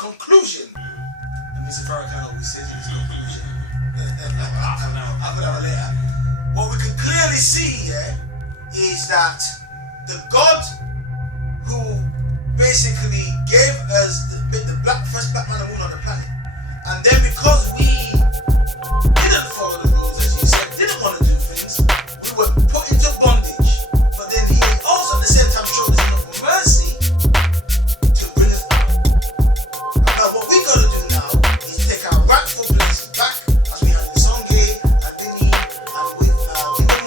conclusion, and Mr. Farrakhan always says in his conclusion, half an hour later, what we can clearly see is that the God who basically gave us the first black man and woman on the planet, and then because we didn't follow the rules, as you said, didn't want to do things, we were put into bondage. But then he also at the same time showed us enough mercy to bring us out. Now what we got to do now is take our rightful place back, as we had in Songay and Bini and with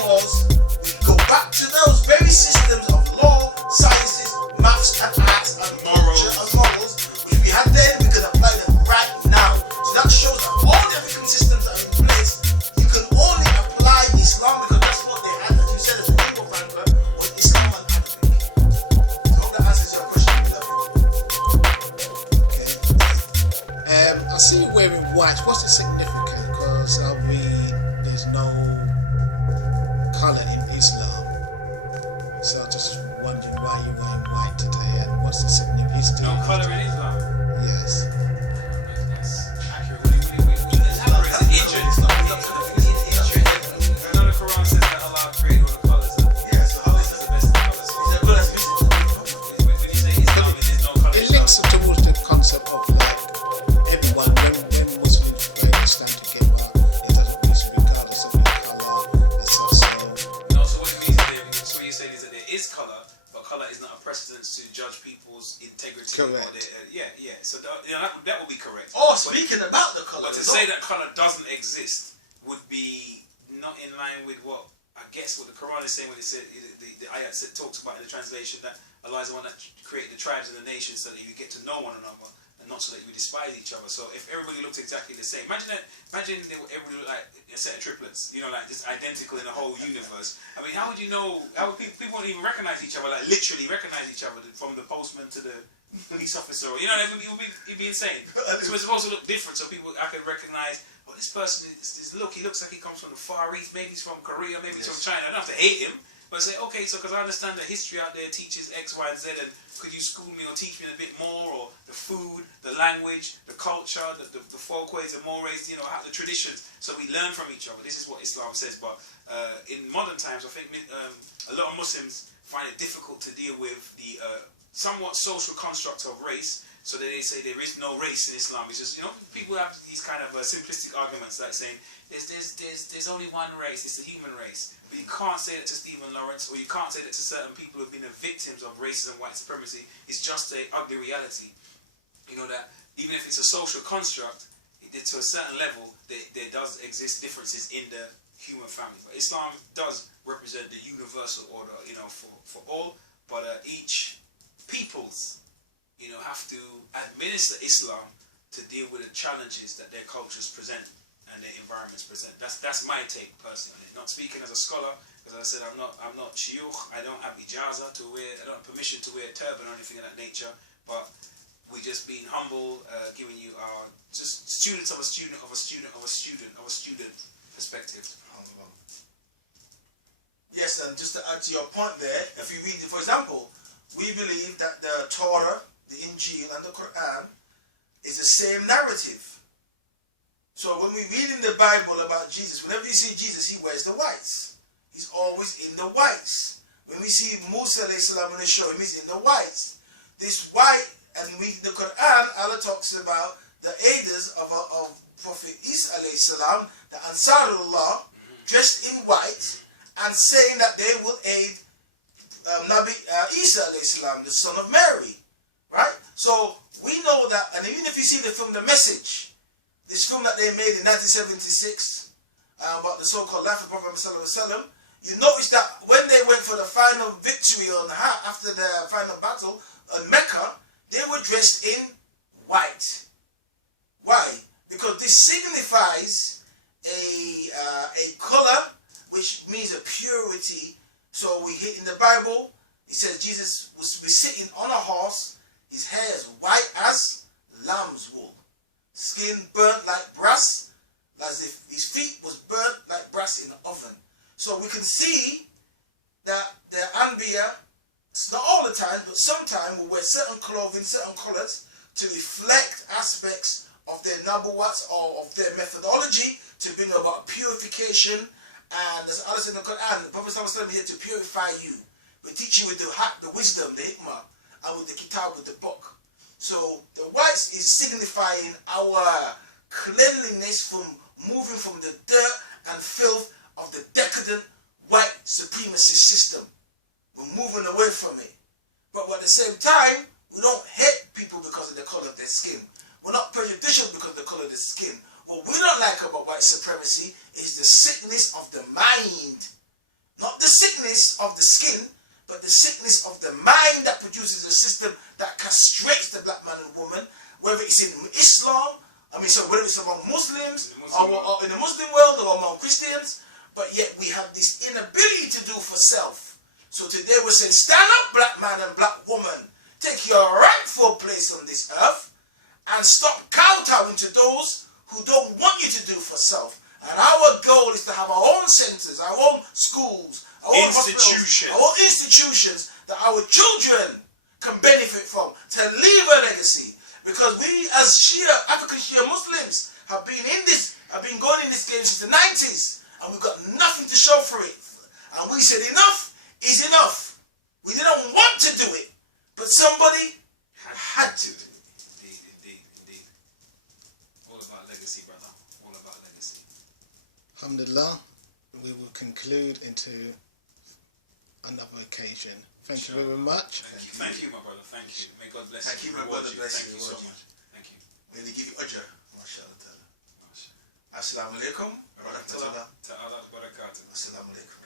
Moors. We go back to those very systems of law, sciences, maths and arts and culture and morals which we had then. We can apply them right now. So that shows that all the African systems that are in place, you can only apply Islam because that's what they had, as you said, as a legal ranker, was Islam and Arabic. I hope that answers your question. Okay. I see you wearing white. What's the significance? Because there's no colour in Islam. So I'm just wondering why you're wearing white today and what's the significance? No colour in Islam? Yes. That's accurate. It's an injured Islam. I know the Qur'an says that Allah created all the colours. Yeah, so how is That's the best of colours. that good as business? When you say Islam, there's no colour. It links towards the concept of like everyone, when Muslims pray to stand together, it doesn't mean regardless of the colour and such. No, so what it means is so what you're saying is that there is colour, but colour is not a precedence to judge people's integrity. Correct. Or their, yeah. So that would be correct. Oh, speaking about the colour, But to say that colour doesn't exist would be not in line with what I guess what the Quran is saying when it said the ayat talks about in the translation that Allah is the one that created the tribes and the nations so that you get to know one another and not so that you despise each other. So if everybody looked exactly the same, imagine everybody looked like a set of triplets, like just identical in the whole universe. I mean, how would you know? How would people won't even recognize each other, like literally recognize each other from the postman to the police officer? It'd be insane. So it's supposed to look different so I can recognize. Oh, this person he looks like he comes from the Far East, maybe he's from Korea, maybe he's from China. I don't have to hate him, but say, okay, so because I understand the history out there teaches X, Y, and Z, and could you school me or teach me a bit more, or the food, the language, the culture, the folkways, the mores, how the traditions, so we learn from each other. This is what Islam says, but in modern times, I think a lot of Muslims find it difficult to deal with the somewhat social construct of race. So they say there is no race in Islam. It's just people have these kind of simplistic arguments like saying there's only one race. It's the human race. But you can't say that to Stephen Lawrence, or you can't say that to certain people who have been the victims of racism and white supremacy. It's just a ugly reality. That even if it's a social construct, to a certain level, there does exist differences in the human family. But Islam does represent the universal order, for all. But each peoples have to administer Islam to deal with the challenges that their cultures present and their environments present. That's my take personally. Not speaking as a scholar, because as I said, I'm not shiyukh. I don't have ijaza to wear. I don't have permission to wear a turban or anything of that nature. But we just being humble, giving you our just students of a student of a student of a student of a student perspective. Yes, and just to add to your point there, if you read it, for example, we believe that the Torah, the Injil and the Qur'an is the same narrative. So when we read in the Bible about Jesus, whenever you see Jesus, he wears the whites. He's always in the whites. When we see Musa alayhi salam on the show, he's in the whites. This white, and the Qur'an, Allah talks about the aiders of Prophet Isa alayhi salam, the Ansarullah, dressed in white, and saying that they will aid Nabi Isa alayhi salam, the son of Mary. Right? So we know that, and even if you see the film The Message, this film that they made in 1976 about the so-called life of Prophet Muhammad, you notice that when they went for the final victory after the final battle in Mecca, they were dressed in white. Why? Because this signifies a color which means a purity. So we hit in the Bible, it says Jesus was sitting on a horse. His hair is white as lamb's wool. Skin burnt like brass, as if his feet was burnt like brass in an oven. So we can see that the Anbiya, it's not all the time, but sometimes will wear certain clothing, certain colors, to reflect aspects of their nubuwwats or of their methodology to bring about purification. And as Allah said in the Qur'an, the Prophet ﷺ is here to purify you. We teach you with the wisdom, the hikmah, and with the kitab, with the book. So the whites is signifying our cleanliness from moving from the dirt and filth of the decadent white supremacy system. We're moving away from it. But at the same time, we don't hate people because of the color of their skin. We're not prejudicial because of the color of their skin. What we don't like about white supremacy is the sickness of the mind. Not the sickness of the skin, but the sickness of the mind that produces a system that castrates the black man and woman, whether it's in Islam, whether it's among Muslims, or in the Muslim world, or among Christians, but yet we have this inability to do for self. So today we're saying, stand up, black man and black woman, take your rightful place on this earth, and stop kowtowing to those who don't want you to do for self. And our goal is to have our own centers, our own schools, our own hospitals, our own institutions that our children can benefit from, to leave a legacy. Because we as African Shia Muslims have been going in this game since the 90s, and we've got nothing to show for it. And we said enough is enough. We didn't want to do it, but somebody had to. Indeed. All about legacy, brother. All about legacy. Alhamdulillah, we will conclude into another occasion. Thank you very much. Thank you, my brother. Thank you. May God bless you. Thank you, my brother. Bless Thank you so much. Thank you. May they give you ajr. MashaAllah. Assalamu alaikum. Wa rahmatullah. Ta'ala barakatuh. Assalamu alaikum.